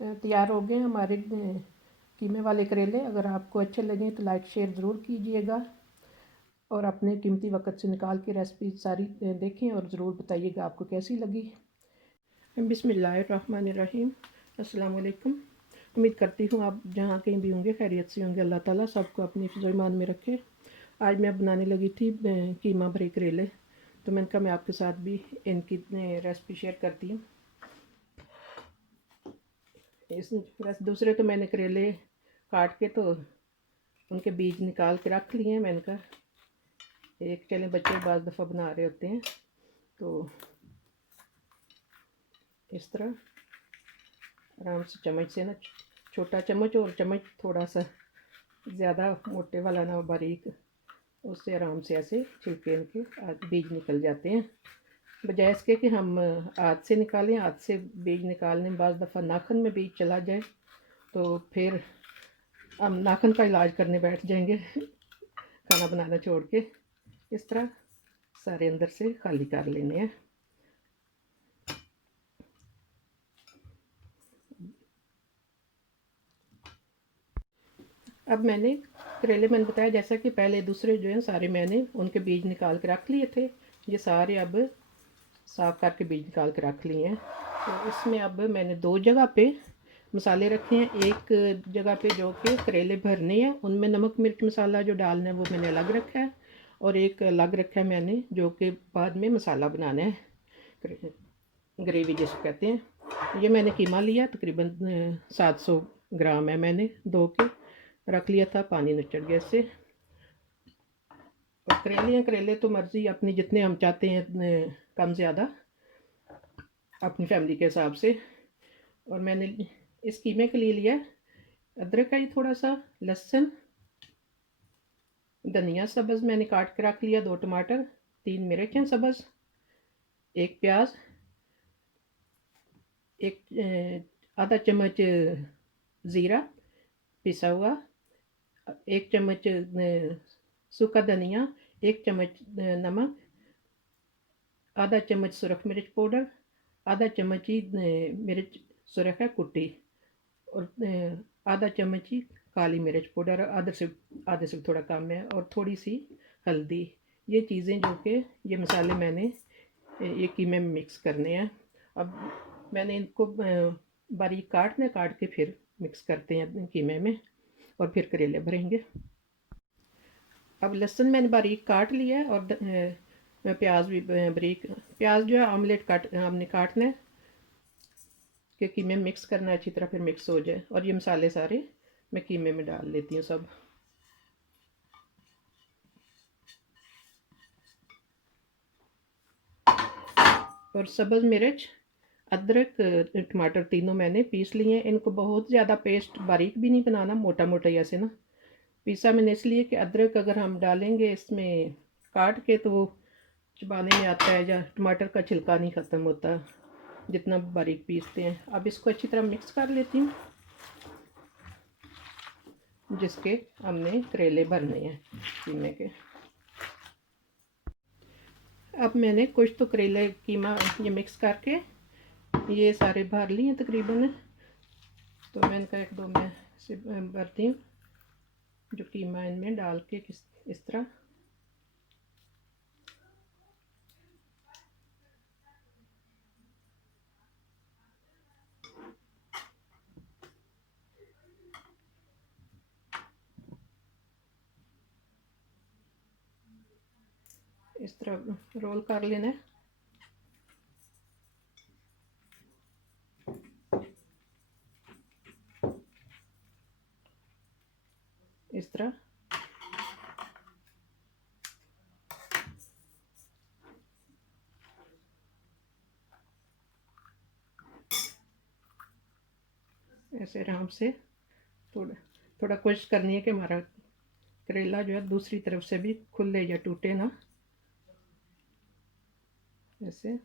तैयार हो गए हमारे कीमे वाले करेले। अगर आपको अच्छे लगें तो लाइक शेयर ज़रूर कीजिएगा और अपने कीमती वक्त से निकाल के रेसिपी सारी देखें और ज़रूर बताइएगा आपको कैसी लगी। बिस्मिल्लाहिर्रहमानिर्रहीम। अस्सलाम वालेकुम। उम्मीद करती हूँ आप जहाँ कहीं भी होंगे खैरियत से होंगे। अल्लाह ताला सबको अपनी हिफ्ज़-ओ-ईमान में रखे। आज मैं बनाने लगी थी कीमा भरे करेले, तो मैंने कहा मैं आपके साथ भी इनकी रेसिपी शेयर करती हूँ। इस बस दूसरे तो मैंने करेले काट के तो उनके बीज निकाल के रख लिए हैं। मैंने कहा एक चले बच्चे बाज़ दफ़ा बना रहे होते हैं तो इस तरह आराम से चम्मच से ना, छोटा चम्मच और चम्मच थोड़ा सा ज़्यादा मोटे वाला ना बारीक, उससे आराम से ऐसे छिलके इनके बीज निकल जाते हैं। बजाय इसके कि हम हाथ से निकालें, हाथ से बीज निकालने में बाज़ दफ़ा नाखून में बीज चला जाए तो फिर हम नाखून का इलाज करने बैठ जाएंगे खाना बनाना छोड़ के। इस तरह सारे अंदर से खाली कर लेने हैं। अब मैंने मैंने बताया जैसा कि पहले दूसरे जो हैं सारे मैंने उनके बीज निकाल के रख लिए थे। ये सारे अब साफ़ करके बीज निकाल के रख लिए हैं। तो इसमें अब मैंने दो जगह पे मसाले रखे हैं। एक जगह पे जो कि करेले भरने हैं उनमें नमक मिर्च मसाला जो डालना है वो मैंने अलग रखा है, और एक अलग रखा है मैंने जो कि बाद में मसाला बनाना है, ग्रेवी जिसको कहते हैं। ये मैंने कीमा लिया तकरीबन 700 ग्राम है, मैंने धो के रख लिया था, पानी निचड़ गया इससे। और करेले तो मर्ज़ी अपनी जितने हम चाहते हैं कम ज़्यादा अपनी फैमिली के हिसाब से। और मैंने इस कीमे के लिए लिया अदरक का ही थोड़ा सा, लहसुन, धनिया सब्ज़ मैंने काट के रख लिया, 2 टमाटर, 3 मिर्चें सब्ज़, 1 प्याज, एक आधा चम्मच ज़ीरा पिसा हुआ, 1 चम्मच सूखा धनिया, 1 चम्मच नमक, आधा चम्मच सुरख मिर्च पाउडर, आधा चम्मच ही मिर्च सुरख है कुटी, और आधा चम्मच ही काली मिर्च पाउडर, आधे से थोड़ा कम है, और थोड़ी सी हल्दी। ये चीज़ें जो कि ये मसाले मैंने ये कीमे में मिक्स करने हैं। अब मैंने इनको बारीक काट के फिर मिक्स करते हैं कीमे में, और फिर करेले भरेंगे। अब लहसुन मैंने बारीक काट लिया है, और प्याज भी बारीक। प्याज जो है आमलेट हमने काटना है कि कीमे में मिक्स करना है अच्छी तरह, फिर मिक्स हो जाए। और ये मसाले सारे मैं कीमे में डाल लेती हूँ सब। और सब्ज़ मिर्च, अदरक, टमाटर तीनों मैंने पीस लिए हैं। इनको बहुत ज़्यादा पेस्ट बारीक भी नहीं बनाना, मोटा मोटा ही ऐसे ना पीसा मैंने, इसलिए कि अदरक अगर हम डालेंगे इसमें काट के तो वो चबाने में आता है, या टमाटर का छिलका नहीं ख़त्म होता जितना बारीक पीसते हैं। अब इसको अच्छी तरह मिक्स कर लेती हूँ, जिसके हमने करेले भरने हैं कीमे के। अब मैंने कुछ तो करेले कीमा ये मिक्स करके ये सारे भर लिए तकरीबन। तो मैंने कहा एक दो मैं से भरती हूँ, जो कीमा इनमें डाल के इस तरह। इस तरह रोल कर लेना है। इस तरह ऐसे आराम से थोड़ा थोड़ा कोशिश करनी है कि हमारा करेला जो है दूसरी तरफ से भी खुले या टूटे ना, ऐसे।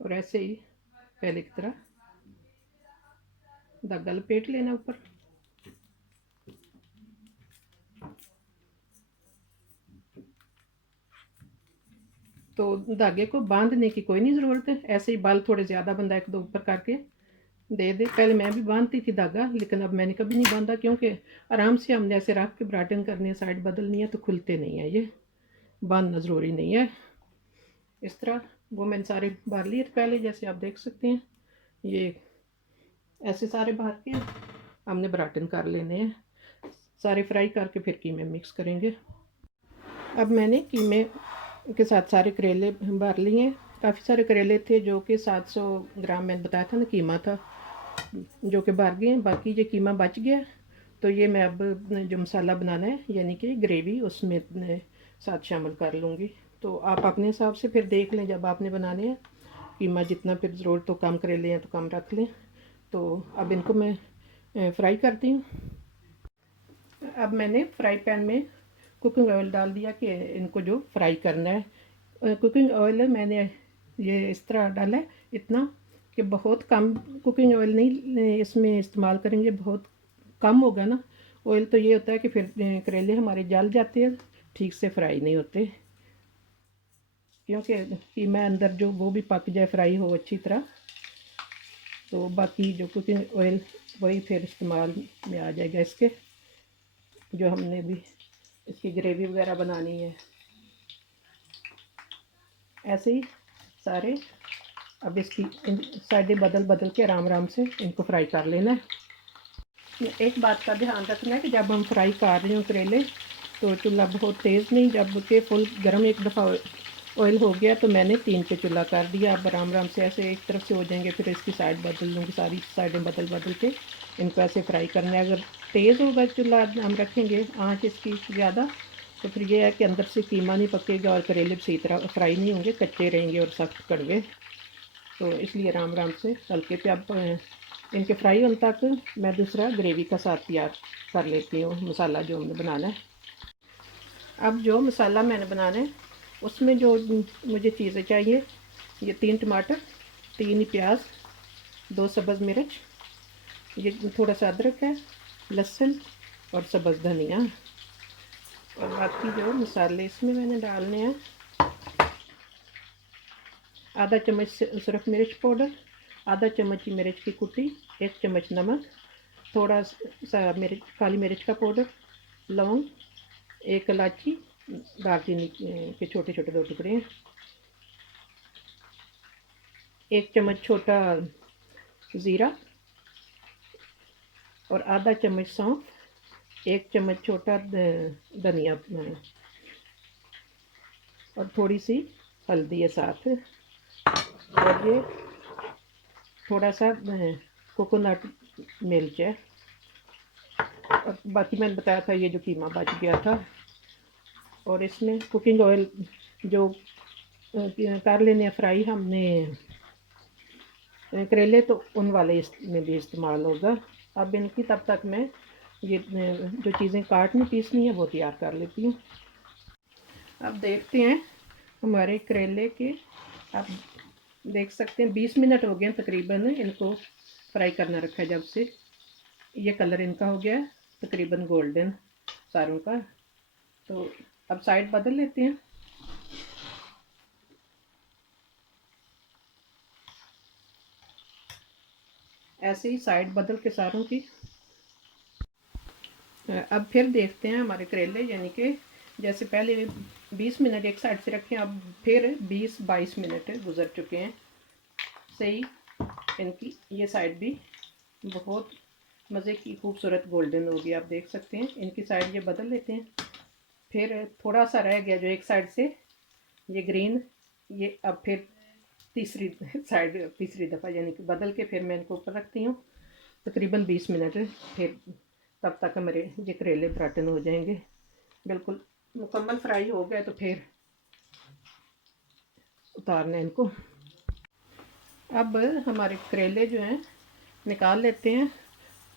और ऐसे ही पहले की तरह धागा लपेट लेना ऊपर। तो धागे को बांधने की कोई नहीं ज़रूरत है, ऐसे ही बाल थोड़े ज़्यादा बंधा एक दो ऊपर करके दे दे। पहले मैं भी बांधती थी धागा, लेकिन अब मैंने कभी नहीं बांधा, क्योंकि आराम से हमने ऐसे रख के ब्राइडन करनी है, साइड बदलनी है तो खुलते नहीं है, ये बांधना ज़रूरी नहीं है। इस तरह वो मैंने सारे बार लिए थे पहले, जैसे आप देख सकते हैं। ये ऐसे सारे बार के हमने ब्राइडन कर लेने हैं, सारे फ्राई करके फिर कीमे मिक्स करेंगे। अब मैंने कीमे के साथ सारे करेले भर लिए हैं। काफ़ी सारे करेले थे, जो कि 700 ग्राम मैंने बताया था ना कीमा था, जो कि भर गए हैं। बाकी ये कीमा बच गया, तो ये मैं अब जो मसाला बनाना है यानी कि ग्रेवी, उसमें साथ शामिल कर लूँगी। तो आप अपने हिसाब से फिर देख लें जब आपने बनाने हैं, कीमा जितना फिर ज़रूरत तो कम करेले हैं तो कम रख लें। तो अब इनको मैं फ्राई करती हूँ। अब मैंने फ्राई पैन में कुकिंग ऑयल डाल दिया कि इनको जो फ्राई करना है। कुकिंग ऑयल मैंने ये इस तरह डाला है, इतना कि बहुत कम कुकिंग ऑयल नहीं इसमें इस्तेमाल करेंगे, बहुत कम होगा ना ऑयल, तो ये होता है कि फिर करेले हमारे जल जाते हैं, ठीक से फ्राई नहीं होते, क्योंकि कीमा अंदर जो वो भी पक जाए, फ्राई हो अच्छी तरह। तो बाकी जो कुकिंग ऑयल वही फिर इस्तेमाल में आ जाएगा इसके, जो हमने भी इसकी ग्रेवी वगैरह बनानी है। ऐसे ही सारे अब इसकी साइडें बदल बदल के आराम आराम से इनको फ्राई कर लेना है। एक बात का ध्यान रखना है कि जब हम फ्राई कर रहे हो करेले, तो चूल्हा बहुत तेज़ नहीं, जब के फुल गर्म एक दफ़ा ऑयल हो गया तो मैंने 3 पे चूल्हा कर दिया। अब आराम आराम से ऐसे एक तरफ से हो जाएंगे, फिर इसकी साइड बदल लूँगी, सारी साइडें बदल बदल के इनको ऐसे फ्राई करना है। अगर तेज़ होगा चूल्हा हम रखेंगे आँच इसकी ज़्यादा, तो फिर ये है कि अंदर से कीमा नहीं पकेगा और करेले भी सही तरह फ्राई नहीं होंगे, कच्चे रहेंगे और सख्त कड़वे। तो इसलिए आराम आराम से हल्के पे अब इनके फ्राई होने तक मैं दूसरा ग्रेवी का साथ तैयार कर लेती हूँ, मसाला जो हमने बनाना है। अब जो मसाला मैंने बनाना है उसमें जो मुझे चीज़ें चाहिए, ये 3 टमाटर, 3 ही प्याज, 2 सब्ज़ मिर्च, ये थोड़ा सा अदरक है, लहसुन और सब्ज़ धनिया। और बाकी जो मसाले इसमें मैंने डालने हैं, आधा चम्मच सुरख मिर्च पाउडर, आधा चम्मच मिर्च की कुटी, 1 चम्मच नमक, थोड़ा सा मिर्च काली मिर्च का पाउडर, लौंग, 1 इलायची, दालचीनी के छोटे छोटे 2 टुकड़े, 1 चम्मच छोटा ज़ीरा और आधा चम्मच सौंफ, 1 चम्मच छोटा धनिया और थोड़ी सी हल्दी है साथ। और ये थोड़ा सा कोकोनट मिर्च है। और बाकी मैंने बताया था ये जो कीमा बच गया था। और इसमें कुकिंग ऑयल जो कर लेने फ्राई हमने करेले, तो उन वाले इसमें भी इस्तेमाल होगा। अब इनकी तब तक मैं ये जो चीज़ें काटनी पीसनी है वो तैयार कर लेती हूँ। अब देखते हैं हमारे करेले के, आप देख सकते हैं 20 मिनट हो गए तकरीबन इनको फ्राई करना रखा है, जब से ये कलर इनका हो गया तकरीबन गोल्डन सारों का। तो अब साइड बदल लेते हैं। ऐसे ही साइड बदल के सारों की। अब फिर देखते हैं हमारे करेले, यानी कि जैसे पहले 20 मिनट एक साइड से रखें, अब फिर 20-22 मिनट गुजर चुके हैं। सही इनकी ये साइड भी बहुत मज़े की खूबसूरत गोल्डन होगी, आप देख सकते हैं। इनकी साइड ये बदल लेते हैं। फिर थोड़ा सा रह गया जो एक साइड से ये ग्रीन, ये अब फिर तीसरी साइड तीसरी दफ़ा यानी कि बदल के फिर मैं इनको ऊपर रखती हूँ तकरीबन 20 मिनट। फिर तब तक हमारे ये करेले ब्राटन हो जाएंगे, बिल्कुल मुकम्मल फ्राई हो गए, तो फिर उतारना है इनको। अब हमारे करेले जो हैं निकाल लेते हैं।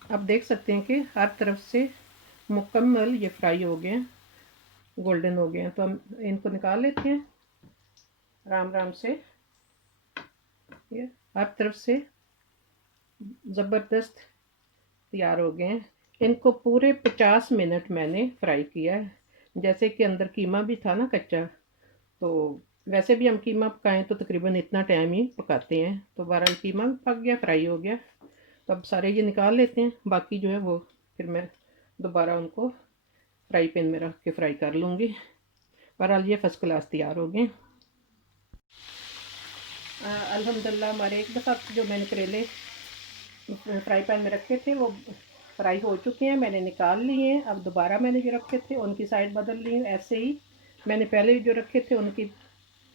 अब देख सकते हैं कि हर तरफ से मुकम्मल ये फ्राई हो गए हैं, गोल्डन हो गए हैं। तो हम इनको निकाल लेते हैं आराम आराम से। ये हर तरफ से ज़बरदस्त तैयार हो गए हैं। इनको पूरे 50 मिनट मैंने फ्राई किया है। जैसे कि अंदर कीमा भी था ना कच्चा, तो वैसे भी हम कीमा पकाएं तो तकरीबन इतना टाइम ही पकाते हैं। तो बहरहाल कीमा भी पक गया, फ्राई हो गया। तो अब सारे ये निकाल लेते हैं, बाकी जो है वो फिर मैं दोबारा उनको फ्राई पैन में रख के फ्राई कर लूँगी। बहरहाल ये फ़र्स्ट क्लास तैयार हो गए। अल्हम्दुलिल्लाह हमारे एक दफ़ा जो मैंने करेले फ्राई पैन में रखे थे वो फ्राई हो चुके हैं, मैंने निकाल लिए हैं। अब दोबारा मैंने जो रखे थे उनकी साइड बदल ली हूँ। ऐसे ही मैंने पहले जो रखे थे उनकी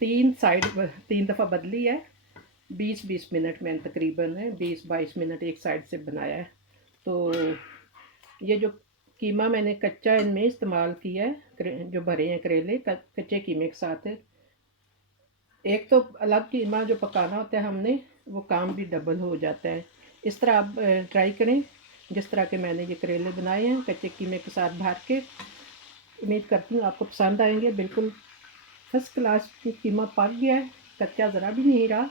तीन दफ़ा बदली है। 20-20 मिनट मैंने तकरीबन 20-22 मिनट एक साइड से बनाया है। तो ये जो कीमा मैंने कच्चा इनमें इस्तेमाल किया है, जो भरे हैं करेले कच्चे कीमे के साथ। एक तो अलग कीमा जो पकाना होता है हमने, वो काम भी डबल हो जाता है। इस तरह आप ट्राई करें, जिस तरह के मैंने ये करेले बनाए हैं कच्चे कीमे के साथ भर के। उम्मीद करती हूँ आपको पसंद आएंगे। बिल्कुल फर्स्ट क्लास कीमा पक गया है, कच्चा ज़रा भी नहीं रहा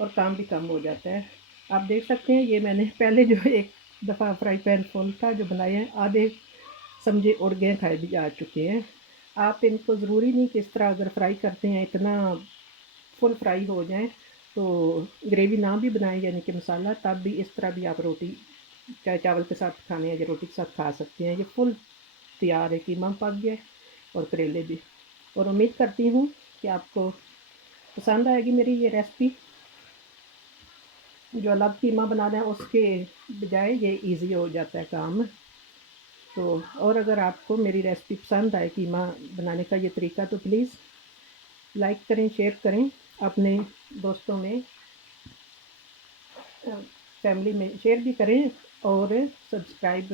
और काम भी कम हो जाता है। आप देख सकते हैं ये मैंने पहले जो एक दफ़ा फ्राई पैन फुल था जो बनाए हैं, आधे समझे उड़ गए, खाए भी जा चुके हैं। आप इनको ज़रूरी नहीं कि इस तरह अगर फ्राई करते हैं इतना फुल फ्राई हो जाएँ, तो ग्रेवी ना भी बनाएँ यानी कि मसाला, तब भी इस तरह भी आप रोटी चाहे चावल के साथ खाने हैं या रोटी के साथ खा सकते हैं। ये फुल तैयार है, कीमा पक गया और करेले भी। और उम्मीद करती हूँ कि आपको पसंद आएगी मेरी ये रेसिपी। जो अलग कीमा बनाना है उसके बजाय ये ईज़ी हो जाता है काम। तो और अगर आपको मेरी रेसिपी पसंद आए कीमा बनाने का ये तरीका, तो प्लीज़ लाइक करें, शेयर करें, अपने दोस्तों में फैमिली में शेयर भी करें। और सब्सक्राइब,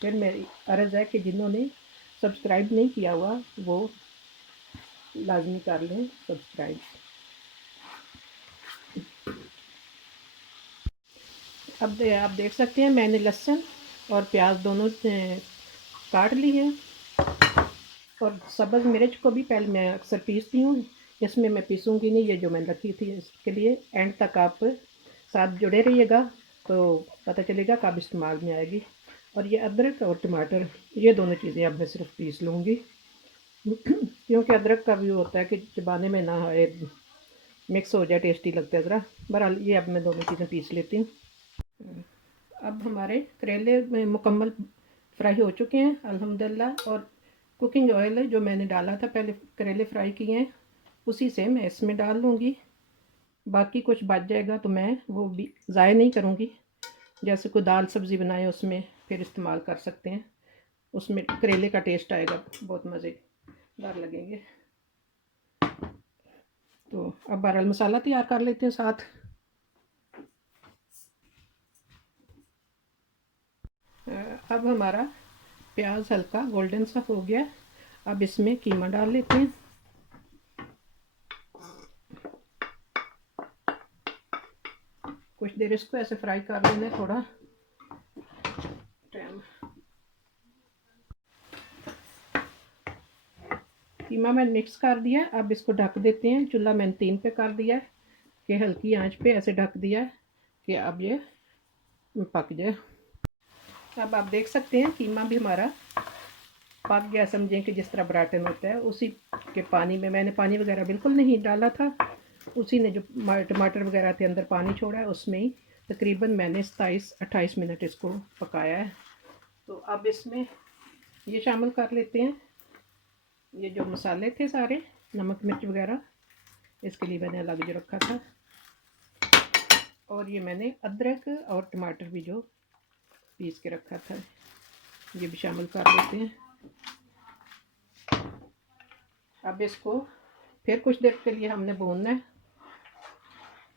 फिर मेरी अर्ज़ है कि जिन्होंने सब्सक्राइब नहीं किया हुआ वो लाजमी कर लें सब्सक्राइब। अब आप देख सकते हैं मैंने लहसुन और प्याज दोनों काट लिए हैं। और सब्ज़ मिर्च को भी पहले मैं अक्सर पीसती हूँ, इसमें मैं पीसूँगी नहीं। ये जो मैंने रखी थी इसके लिए एंड तक आप साथ जुड़े रहिएगा, तो पता चलेगा कब इस्तेमाल में आएगी। और ये अदरक और टमाटर, ये दोनों चीज़ें अब मैं सिर्फ पीस लूँगी क्योंकि अदरक का भी होता है कि चबाने में ना आए, मिक्स हो जाए, टेस्टी लगता है ज़रा। बहरहाल ये अब मैं दोनों चीज़ें पीस लेती हूँ। अब हमारे करेले में मुकम्मल फ्राई हो चुके हैं अल्हम्दुलिल्लाह। और कुकिंग ऑयल जो मैंने डाला था पहले करेले फ्राई किए हैं, उसी से मैं इसमें डाल लूँगी। बाकी कुछ बच जाएगा तो मैं वो भी ज़ाया नहीं करूँगी। जैसे कोई दाल सब्ज़ी बनाए उसमें फिर इस्तेमाल कर सकते हैं, उसमें करेले का टेस्ट आएगा, बहुत मज़ेदार लगेंगे। तो अब बहरहाल मसाला तैयार कर लेते हैं साथ। अब हमारा प्याज हल्का गोल्डन सा हो गया। अब इसमें कीमा डाल लेते हैं। कुछ देर इसको ऐसे फ्राई कर लेना है थोड़ा टाइम। कीमा मैंने मिक्स कर दिया, अब इसको ढक देते हैं। चूल्हा मैंने 3 पे कर दिया है कि हल्की आंच पे ऐसे ढक दिया है कि अब ये पक जाए। अब आप देख सकते हैं कीमा भी हमारा पक गया, समझें कि जिस तरह बराटन होता है उसी के पानी में। मैंने पानी वगैरह बिल्कुल नहीं डाला था, उसी ने जो टमाटर वगैरह थे अंदर पानी छोड़ा है, उसमें ही तकरीबन मैंने 27-28 मिनट इसको पकाया है। तो अब इसमें ये शामिल कर लेते हैं, ये जो मसाले थे सारे, नमक मिर्च वगैरह, इसके लिए मैंने अलग जो रखा था। और ये मैंने अदरक और टमाटर भी जो पीस के रखा था, ये भी शामिल कर लेते हैं। अब इसको फिर कुछ देर के लिए हमने भूनना है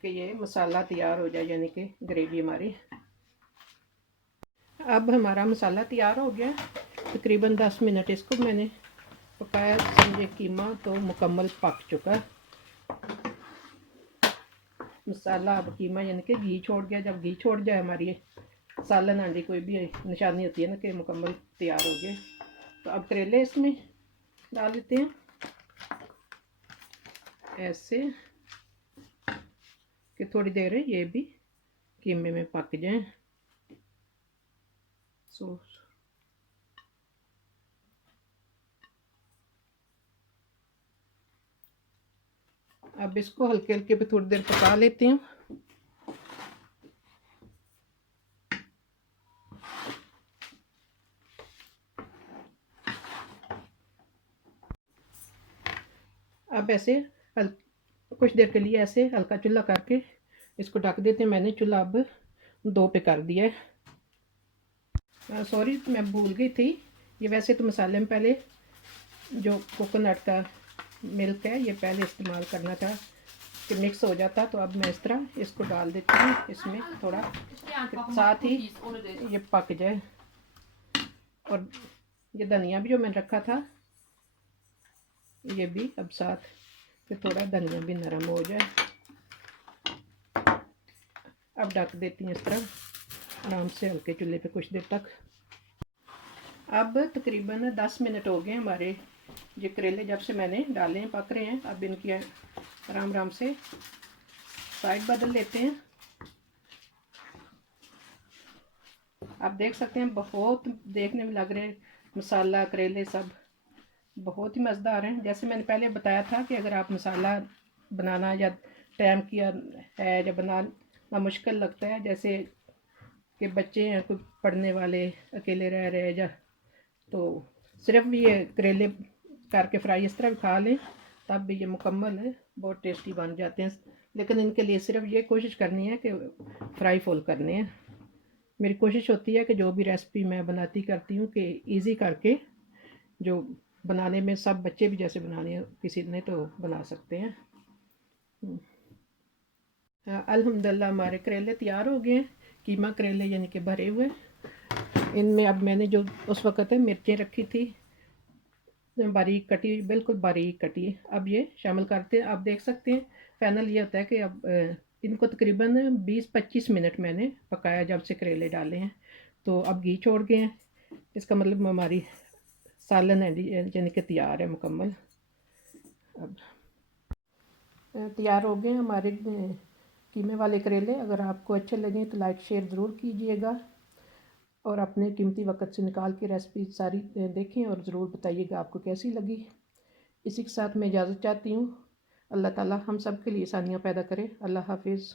कि ये मसाला तैयार हो जाए, यानी कि ग्रेवी हमारी। अब हमारा मसाला तैयार हो गया। तकरीबन 10 मिनट इसको मैंने पकाया, समझे कीमा तो मुकम्मल पक चुका। मसाला अब कीमा यानी कि घी छोड़ गया। जब घी छोड़ जाए हमारी सालन हांडी कोई भी निशानी होती है ना कि मुकम्मल तैयार हो गए। तो अब करेले इसमें डाल देते हैं ऐसे कि थोड़ी देर ये भी कीमे में पक जाएं। अब इसको हल्के हल्के पे थोड़ी देर पका लेती हूँ। अब ऐसे कुछ देर के लिए ऐसे हल्का चूल्हा करके इसको ढक देते हैं। मैंने चूल्हा अब 2 पे कर दिया है। सॉरी, मैं भूल गई थी, ये वैसे तो मसाले में पहले जो कोकोनट का मिल्क है ये पहले इस्तेमाल करना था कि मिक्स हो जाता, तो अब मैं इस तरह इसको डाल देती हूँ इसमें थोड़ा, साथ ही ये पक जाए। और ये धनिया भी जो मैंने रखा था ये भी अब साथ कि थोड़ा धनिया भी नरम हो जाए। अब ढक देती हूँ इस तरह आराम से हल्के चूल्हे पे कुछ देर तक। अब तकरीबन 10 मिनट हो गए हमारे ये करेले जब से मैंने डाले हैं, पक रहे हैं। अब इनकी आराम आराम से साइड बदल लेते हैं। आप देख सकते हैं बहुत देखने में लग रहे हैं मसाला करेले सब बहुत ही मज़ेदार हैं। जैसे मैंने पहले बताया था कि अगर आप मसाला बनाना या टाइम किया है या बनाना मुश्किल लगता है, जैसे कि बच्चे हैं कोई पढ़ने वाले अकेले रह रहे या, तो सिर्फ ये करेले करके फ्राई इस तरह भी खा लें तब भी ये मुकम्मल है, बहुत टेस्टी बन जाते हैं। लेकिन इनके लिए सिर्फ ये कोशिश करनी है कि फ्राई फुल करने हैं। मेरी कोशिश होती है कि जो भी रेसिपी मैं बनाती करती हूँ कि इजी करके, जो बनाने में सब बच्चे भी जैसे बनाने किसी ने तो बना सकते हैं। अल्हम्दुलिल्लाह हमारे करेले तैयार हो गए हैं, कीमा करेले यानी कि भरे हुए। इनमें अब मैंने जो उस वक़्त है मिर्चें रखी थी बारीक कटी, बिल्कुल बारीक कटी, अब ये शामिल करते हैं। आप देख सकते हैं फाइनल ये होता है कि अब इनको तकरीबन 20-25 मिनट मैंने पकाया जब से करेले डाले हैं, तो अब घी छोड़ गए हैं। इसका मतलब हमारी सालन है यानी कि तैयार है मुकम्मल। अब तैयार हो गए हैं हमारे कीमे वाले करेले। अगर आपको अच्छे लगें तो लाइक शेयर ज़रूर कीजिएगा और अपने कीमती वक्त से निकाल के रेसिपी सारी देखें और ज़रूर बताइएगा आपको कैसी लगी। इसी के साथ मैं इजाज़त चाहती हूँ। अल्लाह ताला हम सब के लिए आसानियाँ पैदा करे। अल्लाह हाफिज़।